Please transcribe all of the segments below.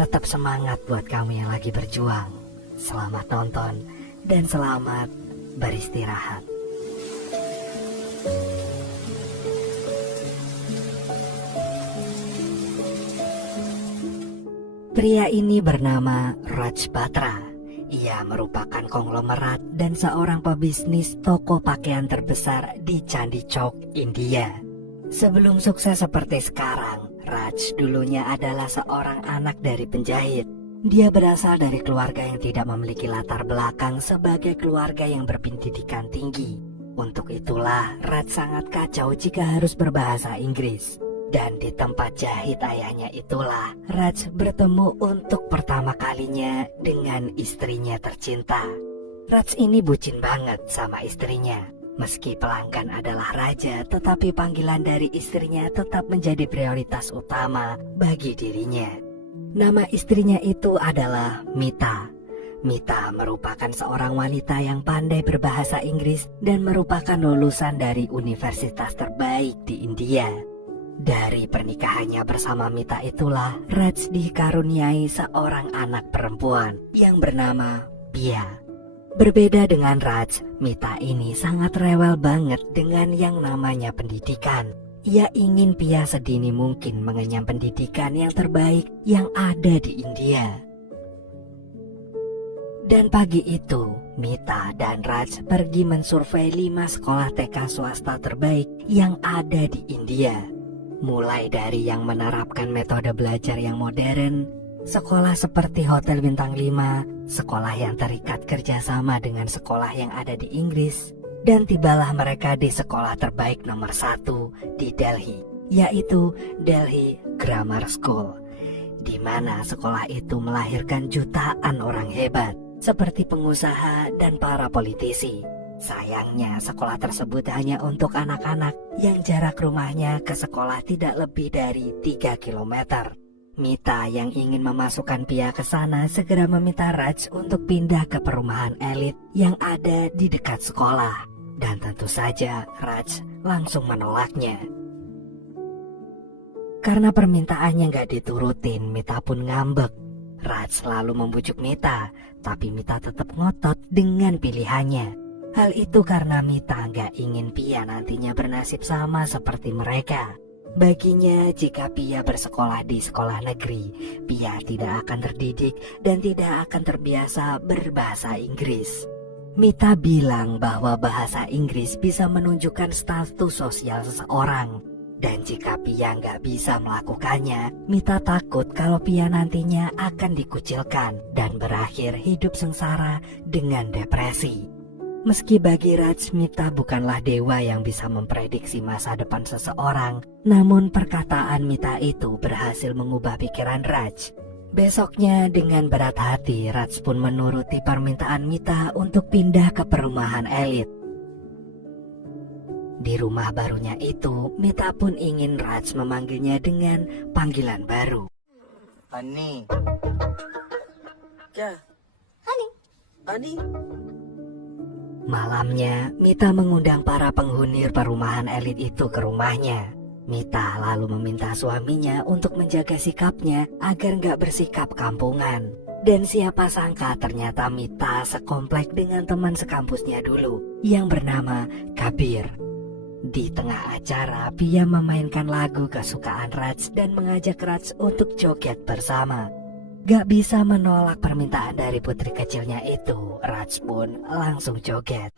Tetap semangat buat kamu yang lagi berjuang. Selamat nonton dan selamat beristirahat. Pria ini bernama Raj Batra. Ia merupakan konglomerat dan seorang pebisnis toko pakaian terbesar di Candi Chowk, India. Sebelum sukses seperti sekarang, Raj dulunya adalah seorang anak dari penjahit. Dia berasal dari keluarga yang tidak memiliki latar belakang sebagai keluarga yang berpendidikan tinggi. Untuk itulah Raj sangat kacau jika harus berbahasa Inggris. Dan di tempat jahit ayahnya itulah Raj bertemu untuk pertama kalinya dengan istrinya tercinta. Raj ini bucin banget sama istrinya. Meski pelanggan adalah raja, tetapi panggilan dari istrinya tetap menjadi prioritas utama bagi dirinya. Nama istrinya itu adalah Mita. Mita merupakan seorang wanita yang pandai berbahasa Inggris dan merupakan lulusan dari universitas terbaik di India. Dari pernikahannya bersama Mita itulah Raj dikaruniai seorang anak perempuan yang bernama Pia. Berbeda dengan Raj, Mita ini sangat rewel banget dengan yang namanya pendidikan. Ia ingin Pia sedini mungkin mengenyam pendidikan yang terbaik yang ada di India. Dan pagi itu, Mita dan Raj pergi mensurvei 5 sekolah TK swasta terbaik yang ada di India. Mulai dari yang menerapkan metode belajar yang modern, sekolah seperti Hotel Bintang 5, sekolah yang terikat kerjasama dengan sekolah yang ada di Inggris, dan tibalah mereka di sekolah terbaik nomor 1 di Delhi, yaitu Delhi Grammar School, di mana sekolah itu melahirkan jutaan orang hebat, seperti pengusaha dan para politisi. Sayangnya sekolah tersebut hanya untuk anak-anak yang jarak rumahnya ke sekolah tidak lebih dari 3 km. Mita yang ingin memasukkan Pia ke sana segera meminta Raj untuk pindah ke perumahan elit yang ada di dekat sekolah. Dan tentu saja Raj langsung menolaknya. Karena permintaannya gak diturutin, Mita pun ngambek. Raj selalu membujuk Mita, tapi Mita tetap ngotot dengan pilihannya. Hal itu karena Mita gak ingin Pia nantinya bernasib sama seperti mereka. Baginya jika Pia bersekolah di sekolah negeri, Pia tidak akan terdidik dan tidak akan terbiasa berbahasa Inggris. Mita bilang bahwa bahasa Inggris bisa menunjukkan status sosial seseorang. Dan jika Pia gak bisa melakukannya, Mita takut kalau Pia nantinya akan dikucilkan dan berakhir hidup sengsara dengan depresi. Meski bagi Raj, Mita bukanlah dewa yang bisa memprediksi masa depan seseorang, namun perkataan Mita itu berhasil mengubah pikiran Raj. Besoknya dengan berat hati, Raj pun menuruti permintaan Mita untuk pindah ke perumahan elit. Di rumah barunya itu, Mita pun ingin Raj memanggilnya dengan panggilan baru. Honey. Kya? Honey. Malamnya, Mita mengundang para penghuni perumahan elit itu ke rumahnya. Mita lalu meminta suaminya untuk menjaga sikapnya agar gak bersikap kampungan. Dan siapa sangka ternyata Mita sekomplek dengan teman sekampusnya dulu yang bernama Kabir. Di tengah acara, Pia memainkan lagu kesukaan Raj dan mengajak Raj untuk joget bersama. Gak bisa menolak permintaan dari putri kecilnya itu, Raj pun langsung joget.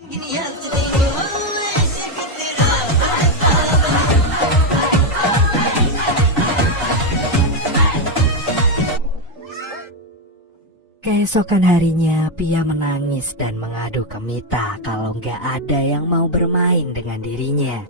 Keesokan harinya, Pia menangis dan mengadu ke Mita kalau gak ada yang mau bermain dengan dirinya.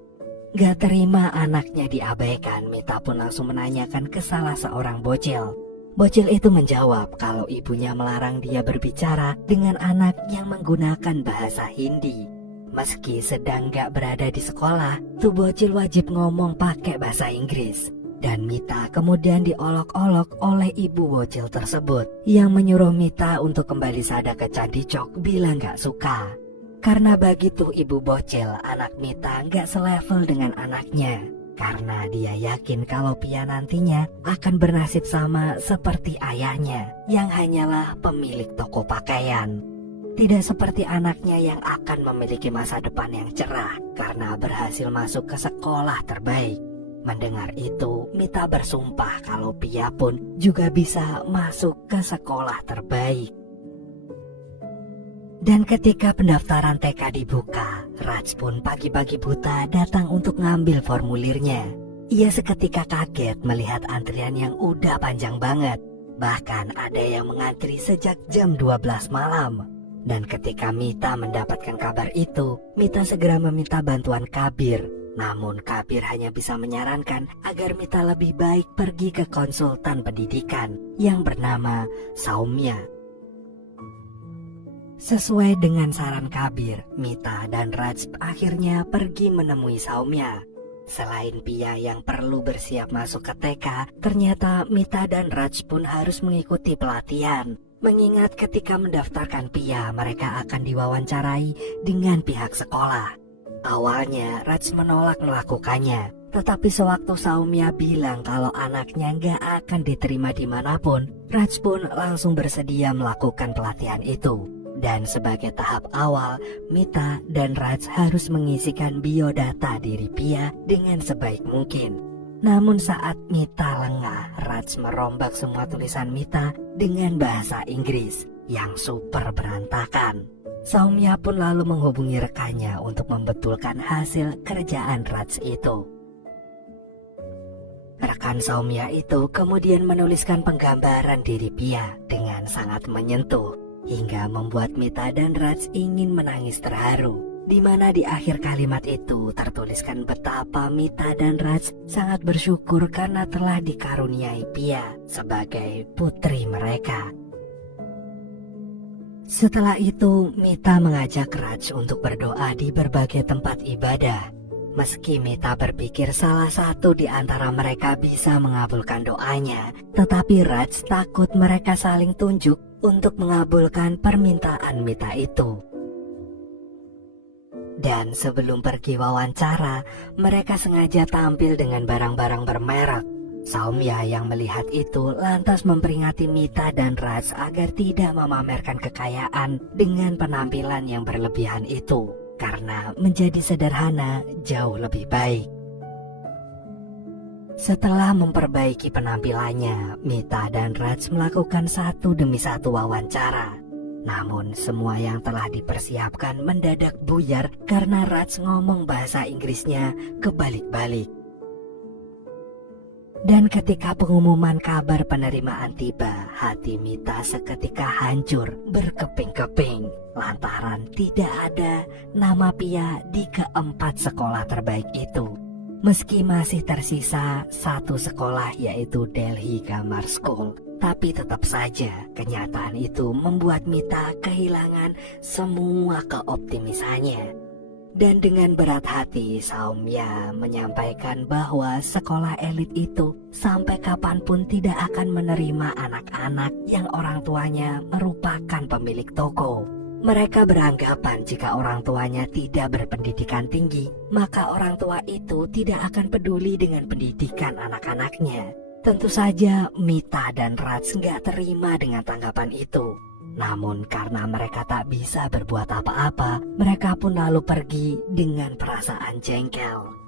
Gak terima anaknya diabaikan, Mita pun langsung menanyakan ke salah seorang bocil. Bocil itu menjawab kalau ibunya melarang dia berbicara dengan anak yang menggunakan bahasa Hindi. Meski sedang gak berada di sekolah, tuh bocil wajib ngomong pakai bahasa Inggris. Dan Mita kemudian diolok-olok oleh ibu bocil tersebut yang menyuruh Mita untuk kembali sada ke Candi Chowk bila gak suka. Karena bagi tuh ibu bocil, anak Mita gak selevel dengan anaknya. karena dia yakin kalau Pia nantinya akan bernasib sama seperti ayahnya yang hanyalah pemilik toko pakaian. Tidak seperti anaknya yang akan memiliki masa depan yang cerah karena berhasil masuk ke sekolah terbaik. Mendengar itu, Mita bersumpah kalau Pia pun juga bisa masuk ke sekolah terbaik. Dan ketika pendaftaran TK dibuka, Raj pun pagi-pagi buta datang untuk ngambil formulirnya. Ia seketika kaget melihat antrian yang udah panjang banget. Bahkan ada yang mengantri sejak jam 12 malam. Dan ketika Mita mendapatkan kabar itu, Mita segera meminta bantuan Kabir. Namun Kabir hanya bisa menyarankan agar Mita lebih baik pergi ke konsultan pendidikan yang bernama Saumya. Sesuai dengan saran Kabir, Mita dan Raj akhirnya pergi menemui Saumya. Selain Pia yang perlu bersiap masuk ke TK, ternyata Mita dan Raj pun harus mengikuti pelatihan. Mengingat ketika mendaftarkan Pia, mereka akan diwawancarai dengan pihak sekolah. Awalnya Raj menolak melakukannya, tetapi sewaktu Saumya bilang kalau anaknya nggak akan diterima dimanapun, Raj pun langsung bersedia melakukan pelatihan itu. Dan sebagai tahap awal, Mita dan Raj harus mengisikan biodata diri Pia dengan sebaik mungkin. Namun saat Mita lengah, Raj merombak semua tulisan Mita dengan bahasa Inggris yang super berantakan. Saumya pun lalu menghubungi rekannya untuk membetulkan hasil kerjaan Raj itu. Rekan Saumya itu kemudian menuliskan penggambaran diri Pia dengan sangat menyentuh, hingga membuat Mita dan Raj ingin menangis terharu, di mana di akhir kalimat itu tertuliskan betapa Mita dan Raj sangat bersyukur karena telah dikaruniai Pia sebagai putri mereka. Setelah itu, Mita mengajak Raj untuk berdoa di berbagai tempat ibadah. Meski Mita berpikir salah satu di antara mereka bisa mengabulkan doanya, tetapi Raj takut mereka saling tunjuk untuk mengabulkan permintaan Mita itu. Dan sebelum pergi wawancara, mereka sengaja tampil dengan barang-barang bermerek. Saumya yang melihat itu lantas memperingati Mita dan Raj agar tidak memamerkan kekayaan dengan penampilan yang berlebihan itu, karena menjadi sederhana jauh lebih baik. Setelah memperbaiki penampilannya, Mita dan Raj melakukan satu demi satu wawancara. Namun semua yang telah dipersiapkan mendadak buyar karena Raj ngomong bahasa Inggrisnya kebalik-balik. Dan ketika pengumuman kabar penerimaan tiba, hati Mita seketika hancur berkeping-keping lantaran tidak ada nama Pia di keempat sekolah terbaik itu. Meski masih tersisa satu sekolah yaitu Delhi Grammar School, tapi tetap saja kenyataan itu membuat Mita kehilangan semua keoptimisannya. Dan dengan berat hati, Saumya menyampaikan bahwa sekolah elit itu sampai kapanpun tidak akan menerima anak-anak yang orang tuanya merupakan pemilik toko. Mereka beranggapan jika orang tuanya tidak berpendidikan tinggi, maka orang tua itu tidak akan peduli dengan pendidikan anak-anaknya. Tentu saja Mita dan Raj nggak terima dengan tanggapan itu. Namun karena mereka tak bisa berbuat apa-apa, mereka pun lalu pergi dengan perasaan jengkel.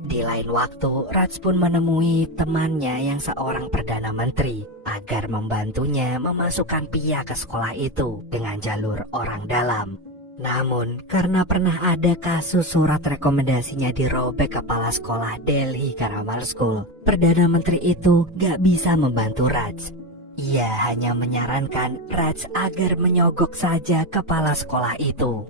Di lain waktu, Raj pun menemui temannya yang seorang Perdana Menteri agar membantunya memasukkan Pia ke sekolah itu dengan jalur orang dalam. Namun karena pernah ada kasus surat rekomendasinya dirobek kepala sekolah Delhi Grammar School, Perdana Menteri itu gak bisa membantu Raj. Ia hanya menyarankan Raj agar menyogok saja kepala sekolah itu.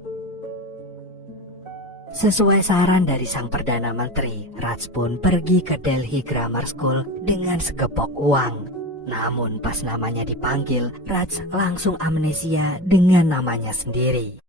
Sesuai saran dari sang Perdana Menteri, Raj pun pergi ke Delhi Grammar School dengan segepok uang. Namun pas namanya dipanggil, Raj langsung amnesia dengan namanya sendiri.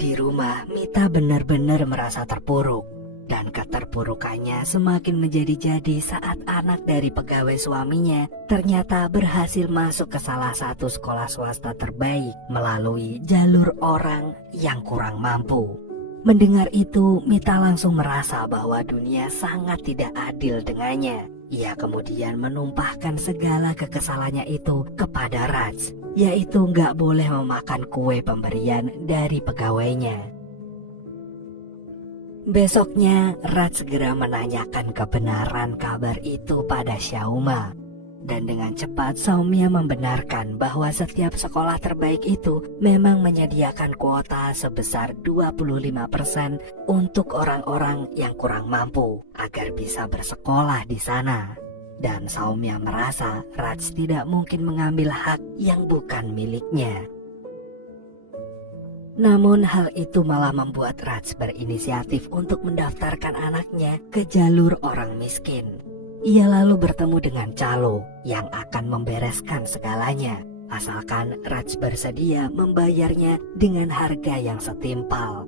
Di rumah, Mita benar-benar merasa terpuruk. Dan keterpurukannya semakin menjadi-jadi saat anak dari pegawai suaminya ternyata berhasil masuk ke salah satu sekolah swasta terbaik melalui jalur orang yang kurang mampu. Mendengar itu, Mita langsung merasa bahwa dunia sangat tidak adil dengannya. Ia kemudian menumpahkan segala kekesalannya itu kepada Raj, yaitu nggak boleh memakan kue pemberian dari pegawainya. Besoknya, Raj segera menanyakan kebenaran kabar itu pada Xiaoma. Dan dengan cepat Saumya membenarkan bahwa setiap sekolah terbaik itu memang menyediakan kuota sebesar 25% untuk orang-orang yang kurang mampu agar bisa bersekolah di sana. Dan Saumya merasa Raj tidak mungkin mengambil hak yang bukan miliknya. Namun hal itu malah membuat Raj berinisiatif untuk mendaftarkan anaknya ke jalur orang miskin. Ia lalu bertemu dengan Calo yang akan membereskan segalanya, asalkan Raj bersedia membayarnya dengan harga yang setimpal.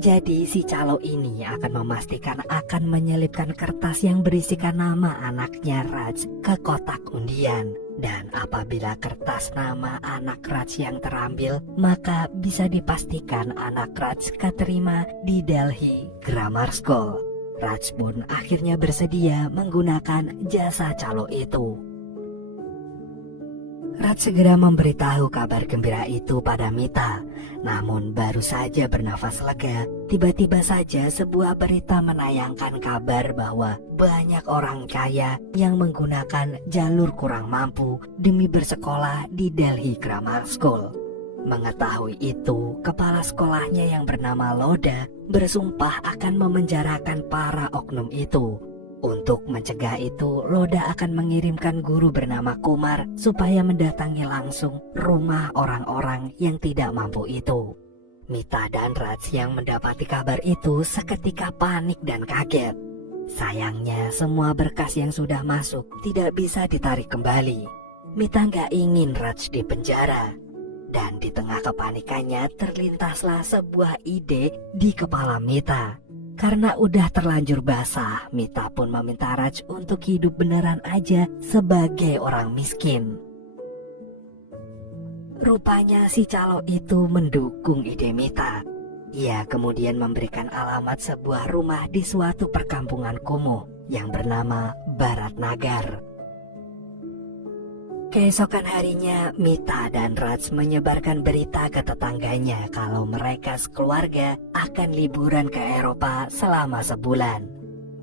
Jadi si Calo ini akan memastikan akan menyelipkan kertas yang berisikan nama anaknya Raj ke kotak undian. Dan apabila kertas nama anak Raj yang terambil, maka bisa dipastikan anak Raj keterima di Delhi Grammar School. Raj pun akhirnya bersedia menggunakan jasa Calo itu. Raj segera memberitahu kabar gembira itu pada Mita. Namun baru saja bernafas lega, tiba-tiba saja sebuah berita menayangkan kabar bahwa banyak orang kaya yang menggunakan jalur kurang mampu demi bersekolah di Delhi Grammar School. Mengetahui itu, kepala sekolahnya yang bernama Loda bersumpah akan memenjarakan para oknum itu. Untuk mencegah itu, Loda akan mengirimkan guru bernama Kumar supaya mendatangi langsung rumah orang-orang yang tidak mampu itu. Mita dan Raj yang mendapati kabar itu seketika panik dan kaget. Sayangnya semua berkas yang sudah masuk tidak bisa ditarik kembali. Mita nggak ingin Raj dipenjara. Dan di tengah kepanikannya terlintaslah sebuah ide di kepala Mita. Karena udah terlanjur basah, Mita pun meminta Raj untuk hidup beneran aja sebagai orang miskin. Rupanya si Calo itu mendukung ide Mita. Ia kemudian memberikan alamat sebuah rumah di suatu perkampungan kumuh yang bernama Barat Nagar. Keesokan harinya, Mita dan Raj menyebarkan berita ke tetangganya kalau mereka sekeluarga akan liburan ke Eropa selama sebulan.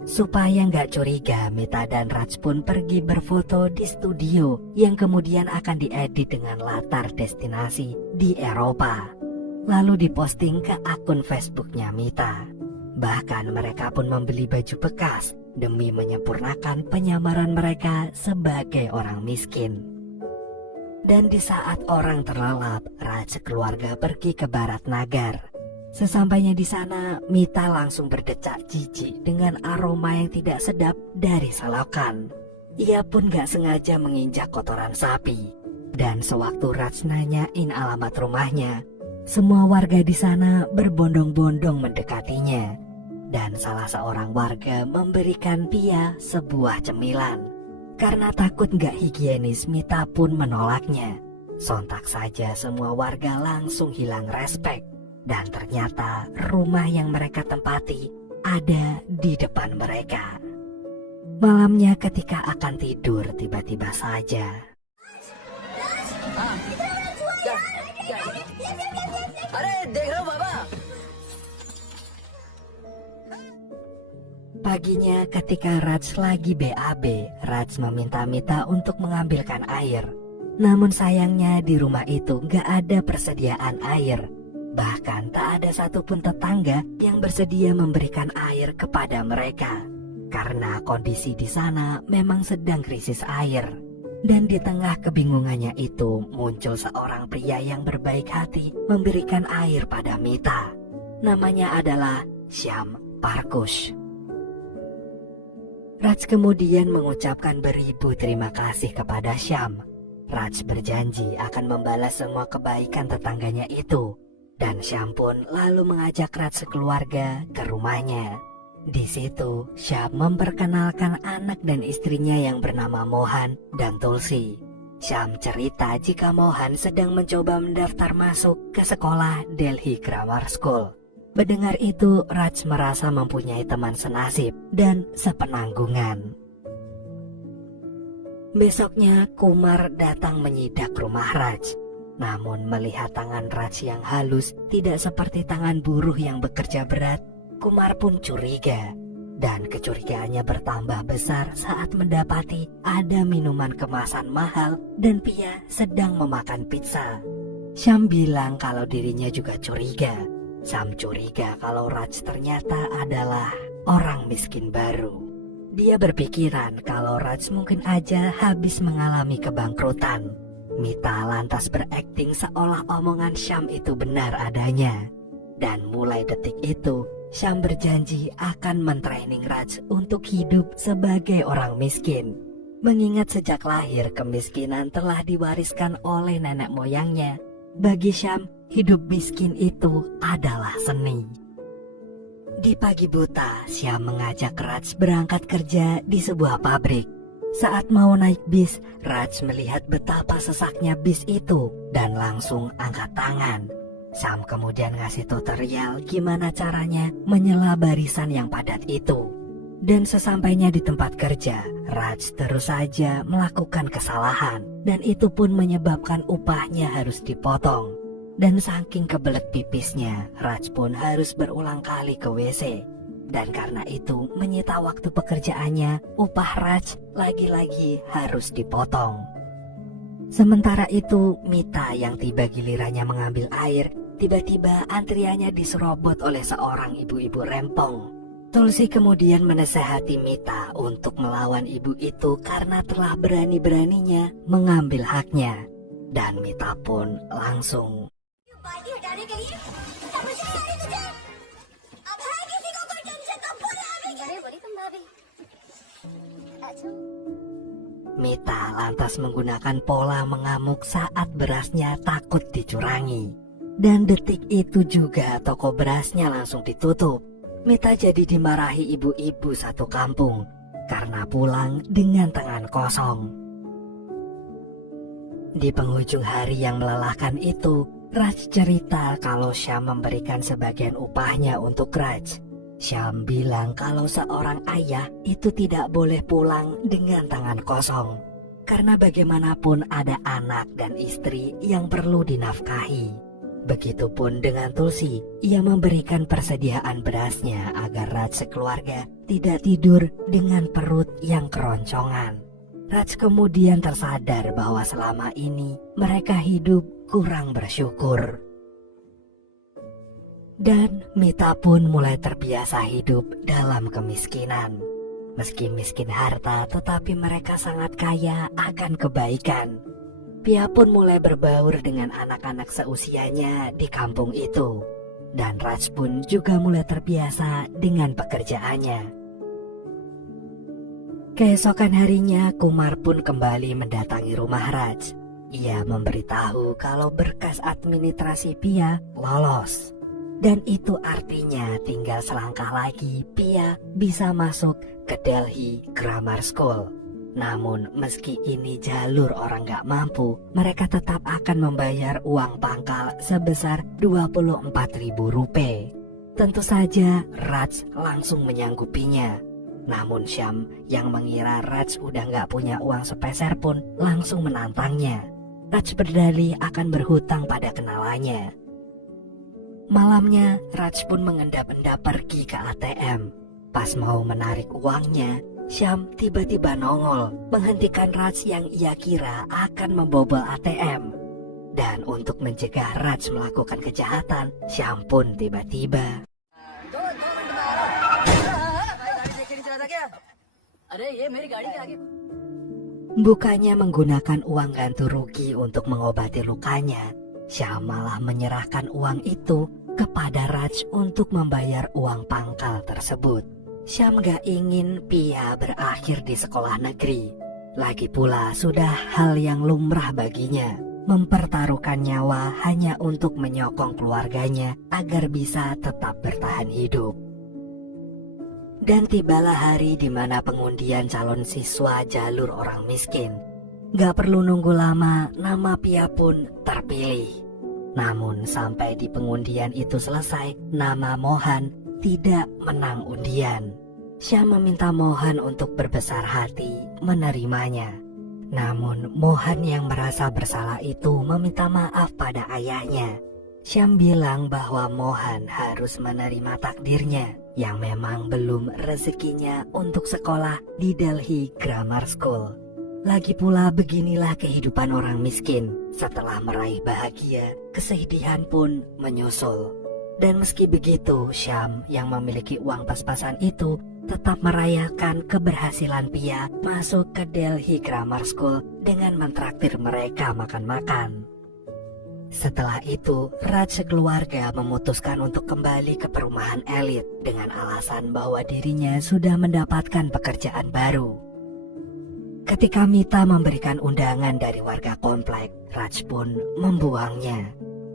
Supaya nggak curiga, Mita dan Raj pun pergi berfoto di studio yang kemudian akan diedit dengan latar destinasi di Eropa. Lalu diposting ke akun Facebooknya Mita. Bahkan mereka pun membeli baju bekas demi menyempurnakan penyamaran mereka sebagai orang miskin. Dan di saat orang terlelap, Raj keluarga pergi ke Barat Nagar. Sesampainya di sana, Mita langsung berdecak jijik dengan aroma yang tidak sedap dari selokan. Ia pun gak sengaja menginjak kotoran sapi. Dan sewaktu Raj nanyain alamat rumahnya, semua warga di sana berbondong-bondong mendekatinya. Dan salah seorang warga memberikan Pia sebuah cemilan. Karena takut gak higienis, Mita pun menolaknya. Sontak saja semua warga langsung hilang respek. Dan ternyata rumah yang mereka tempati ada di depan mereka. Malamnya ketika akan tidur, tiba-tiba saja paginya ketika Raj lagi BAB, Raj meminta Mita untuk mengambilkan air. Namun sayangnya di rumah itu gak ada persediaan air. Bahkan tak ada satupun tetangga yang bersedia memberikan air kepada mereka. Karena kondisi di sana memang sedang krisis air. Dan di tengah kebingungannya itu muncul seorang pria yang berbaik hati memberikan air pada Mita. Namanya adalah Syam Parkush. Raj kemudian mengucapkan beribu terima kasih kepada Syam. Raj berjanji akan membalas semua kebaikan tetangganya itu. Dan Syam pun lalu mengajak Raj sekeluarga ke rumahnya. Di situ, Syam memperkenalkan anak dan istrinya yang bernama Mohan dan Tulsi. Syam cerita jika Mohan sedang mencoba mendaftar masuk ke sekolah Delhi Grammar School. Mendengar itu, Raj merasa mempunyai teman senasib dan sepenanggungan. Besoknya, Kumar datang menyidak rumah Raj. Namun melihat tangan Raj yang halus tidak seperti tangan buruh yang bekerja berat, Kumar pun curiga, dan kecurigaannya bertambah besar saat mendapati ada minuman kemasan mahal dan Pia sedang memakan pizza. Syam bilang kalau dirinya juga curiga. Syam curiga kalau Raj ternyata adalah orang miskin baru. Dia berpikiran kalau Raj mungkin aja habis mengalami kebangkrutan. Mita lantas berakting seolah omongan Syam itu benar adanya. Dan mulai detik itu, Syam berjanji akan mentraining Raj untuk hidup sebagai orang miskin. Mengingat sejak lahir kemiskinan telah diwariskan oleh nenek moyangnya, bagi Syam hidup miskin itu adalah seni. Di pagi buta, Syam mengajak Raj berangkat kerja di sebuah pabrik. Saat mau naik bis, Raj melihat betapa sesaknya bis itu dan langsung angkat tangan. Syam kemudian ngasih tutorial gimana caranya menyela barisan yang padat itu. Dan sesampainya di tempat kerja, Raj terus saja melakukan kesalahan, dan itu pun menyebabkan upahnya harus dipotong. Dan saking kebelet pipisnya, Raj pun harus berulang kali ke WC. Dan karena itu menyita waktu pekerjaannya, upah Raj lagi-lagi harus dipotong. Sementara itu, Mita yang tiba gilirannya mengambil air, tiba-tiba antriannya diserobot oleh seorang ibu-ibu rempong. Tulsi kemudian menasehati Mita untuk melawan ibu itu karena telah berani-beraninya mengambil haknya. Dan Mita pun langsung Mita lantas menggunakan pola mengamuk saat berasnya takut dicurangi. Dan detik itu juga toko berasnya langsung ditutup. Mita jadi dimarahi ibu-ibu satu kampung karena pulang dengan tangan kosong. Di penghujung hari yang melelahkan itu, Raj cerita kalau Syam memberikan sebagian upahnya untuk Raj. Syam bilang kalau seorang ayah itu tidak boleh pulang dengan tangan kosong, karena bagaimanapun ada anak dan istri yang perlu dinafkahi. Begitupun dengan Tulsi, ia memberikan persediaan berasnya agar Raj sekeluarga tidak tidur dengan perut yang keroncongan. Raj kemudian tersadar bahwa selama ini mereka hidup kurang bersyukur. Dan Mita pun mulai terbiasa hidup dalam kemiskinan. Meski miskin harta, tetapi mereka sangat kaya akan kebaikan. Pia pun mulai berbaur dengan anak-anak seusianya di kampung itu. Dan Raj pun juga mulai terbiasa dengan pekerjaannya. Keesokan harinya, Kumar pun kembali mendatangi rumah Raj. Ia memberitahu kalau berkas administrasi Pia lolos. Dan itu artinya tinggal selangkah lagi Pia bisa masuk ke Delhi Grammar School. Namun meski ini jalur orang gak mampu, mereka tetap akan membayar uang pangkal sebesar 24.000 rupiah. Tentu saja Raj langsung menyanggupinya. Namun Syam yang mengira Raj udah gak punya uang sepeser pun langsung menantangnya. Raj berdalih akan berhutang pada kenalannya. Malamnya, Raj pun mengendap-endap pergi ke ATM. Pas mau menarik uangnya, Syam tiba-tiba nongol, menghentikan Raj yang ia kira akan membobol ATM. Dan untuk mencegah Raj melakukan kejahatan, Syam pun tiba-tiba bukannya menggunakan uang ganti rugi untuk mengobati lukanya, Syam malah menyerahkan uang itu kepada Raj untuk membayar uang pangkal tersebut. Syam gak ingin Pia berakhir di sekolah negeri. Lagi pula sudah hal yang lumrah baginya, mempertaruhkan nyawa hanya untuk menyokong keluarganya agar bisa tetap bertahan hidup. Dan tibalah hari di mana pengundian calon siswa jalur orang miskin. Gak perlu nunggu lama, nama Pia pun terpilih. Namun sampai di pengundian itu selesai, nama Mohan tidak menang undian. Syam meminta Mohan untuk berbesar hati menerimanya. Namun Mohan yang merasa bersalah itu meminta maaf pada ayahnya. Syam bilang bahwa Mohan harus menerima takdirnya yang memang belum rezekinya untuk sekolah di Delhi Grammar School. Lagi pula beginilah kehidupan orang miskin. Setelah meraih bahagia, kesedihan pun menyusul. Dan meski begitu, Syam yang memiliki uang pas-pasan itu tetap merayakan keberhasilan Pia masuk ke Delhi Grammar School dengan mentraktir mereka makan-makan. Setelah itu, Raj sekeluarga memutuskan untuk kembali ke perumahan elit dengan alasan bahwa dirinya sudah mendapatkan pekerjaan baru. Ketika Mita memberikan undangan dari warga komplek, Raj pun membuangnya.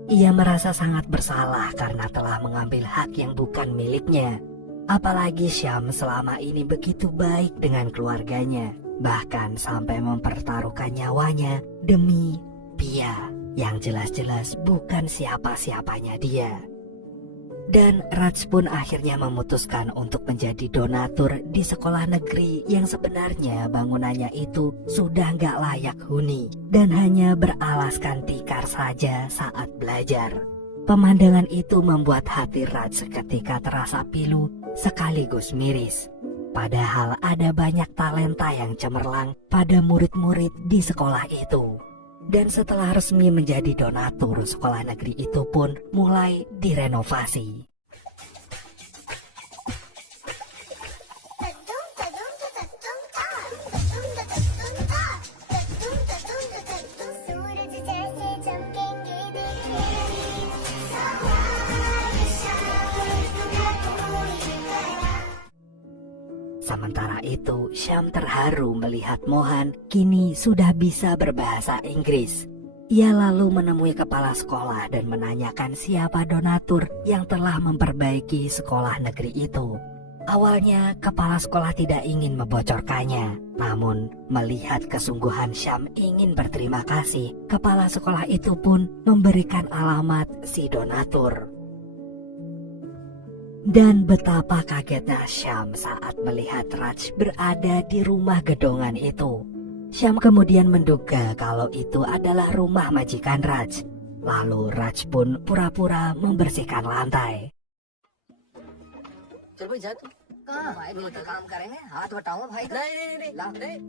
Ia merasa sangat bersalah karena telah mengambil hak yang bukan miliknya. Apalagi Syam selama ini begitu baik dengan keluarganya, bahkan sampai mempertaruhkan nyawanya demi Pia yang jelas-jelas bukan siapa-siapanya dia. Dan Raj pun akhirnya memutuskan untuk menjadi donatur di sekolah negeri yang sebenarnya bangunannya itu sudah gak layak huni dan hanya beralaskan tikar saja saat belajar. Pemandangan itu membuat hati Raj seketika terasa pilu sekaligus miris. Padahal ada banyak talenta yang cemerlang pada murid-murid di sekolah itu. Dan setelah resmi menjadi donatur, sekolah negeri itu pun mulai direnovasi. Sementara itu, Syam terharu melihat Mohan kini sudah bisa berbahasa Inggris. Ia lalu menemui kepala sekolah dan menanyakan siapa donatur yang telah memperbaiki sekolah negeri itu. Awalnya, kepala sekolah tidak ingin membocorkannya. Namun, melihat kesungguhan Syam ingin berterima kasih, kepala sekolah itu pun memberikan alamat si donatur. Dan betapa kagetnya Syam saat melihat Raj berada di rumah gedongan itu. Syam kemudian menduga kalau itu adalah rumah majikan Raj. Lalu Raj pun pura-pura membersihkan lantai. चल भाई जा तू कहाँ भाई दो तो काम करेंगे हाथ बटाओ भाई नहीं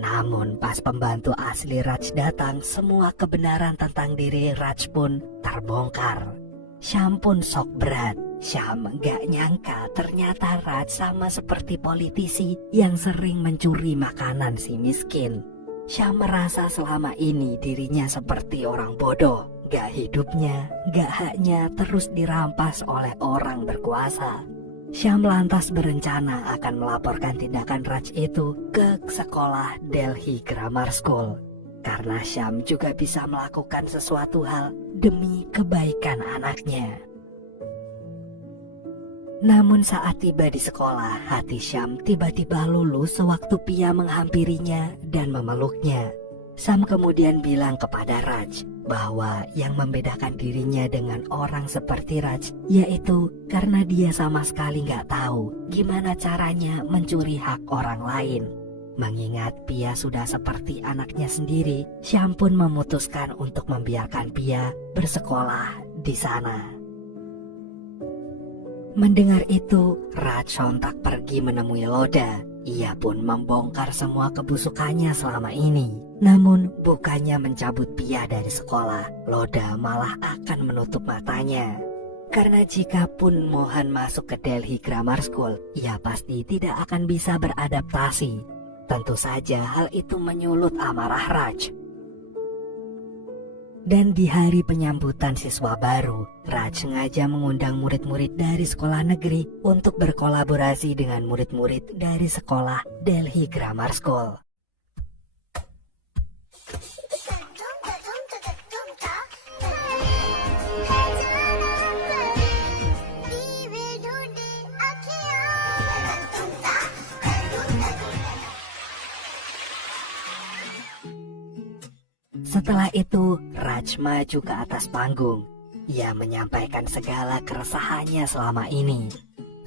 Namun pas pembantu asli Raj datang, semua kebenaran tentang diri Raj pun terbongkar. Syam pun sok berat. Syam gak nyangka ternyata Raj sama seperti politisi yang sering mencuri makanan si miskin. Syam merasa selama ini dirinya seperti orang bodoh. Gak hidupnya, gak haknya terus dirampas oleh orang berkuasa. Syam lantas berencana akan melaporkan tindakan Raj itu ke sekolah Delhi Grammar School. Karena Syam juga bisa melakukan sesuatu hal demi kebaikan anaknya. Namun saat tiba di sekolah, hati Syam tiba-tiba luluh sewaktu Pia menghampirinya dan memeluknya. Syam kemudian bilang kepada Raj bahwa yang membedakan dirinya dengan orang seperti Raj yaitu karena dia sama sekali gak tahu gimana caranya mencuri hak orang lain. Mengingat Pia sudah seperti anaknya sendiri, Syam pun memutuskan untuk membiarkan Pia bersekolah di sana. Mendengar itu, Raj sontak pergi menemui Loda. Ia pun membongkar semua kebusukannya selama ini. Namun bukannya mencabut Pia dari sekolah, Loda malah akan menutup matanya. Karena jika pun Mohan masuk ke Delhi Grammar School, ia pasti tidak akan bisa beradaptasi. Tentu saja hal itu menyulut amarah Raj. Dan di hari penyambutan siswa baru, Raj sengaja mengundang murid-murid dari sekolah negeri untuk berkolaborasi dengan murid-murid dari sekolah Delhi Grammar School. Setelah itu, Raj maju ke atas panggung. Ia menyampaikan segala keresahannya selama ini.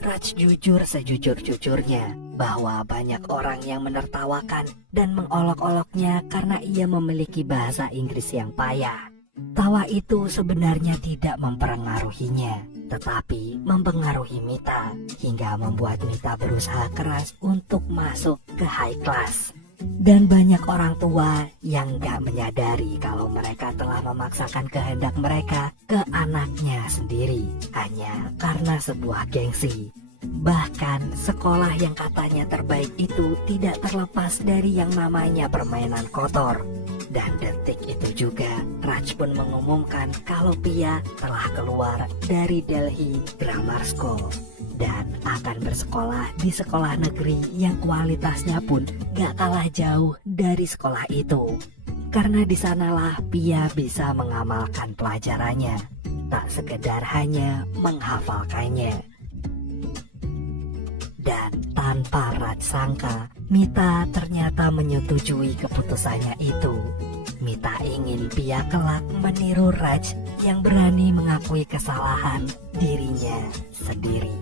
Raj jujur sejujur-jujurnya bahwa banyak orang yang menertawakan dan mengolok-oloknya karena ia memiliki bahasa Inggris yang payah. Tawa itu sebenarnya tidak mempengaruhinya, tetapi mempengaruhi Mita hingga membuat Mita berusaha keras untuk masuk ke high class. Dan banyak orang tua yang gak menyadari kalau mereka telah memaksakan kehendak mereka ke anaknya sendiri hanya karena sebuah gengsi. Bahkan sekolah yang katanya terbaik itu tidak terlepas dari yang namanya permainan kotor. Dan detik itu juga Raj pun mengumumkan kalau Pia telah keluar dari Delhi Grammar School dan akan bersekolah di sekolah negeri yang kualitasnya pun gak kalah jauh dari sekolah itu. Karena di sanalah Pia bisa mengamalkan pelajarannya, tak sekedar hanya menghafalkannya. Dan tanpa Raj sangka, Mita ternyata menyetujui keputusannya itu. Mita ingin Pia kelak meniru Raj yang berani mengakui kesalahan dirinya sendiri.